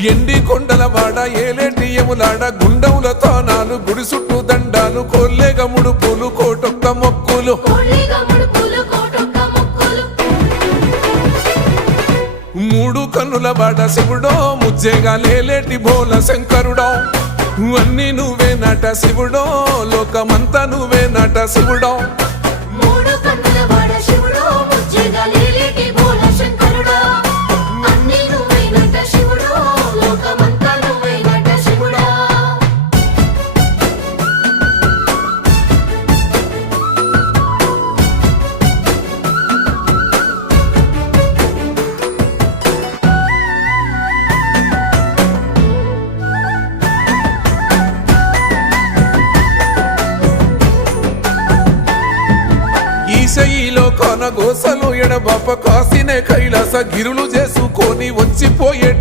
ఎండి కొండల వాడ ఏలేటి యములాడ గుండముల తానాలు గుడి చుట్టూ దండాలు కొల్లేగ ముడుపులు కోటొక్క మొక్కులు మూడు కన్నుల వాడ శివుడో ముజ్జేగా లేలేటి బోల శంకరుడో అన్ని నువ్వే నట శివుడో లోకమంతా నువ్వే నట శివుడో ఈశయిలో కొన గోసలు ఎడబాప కాసినే కైలాస గిరులు చేసుకొని వచ్చిపోయేటో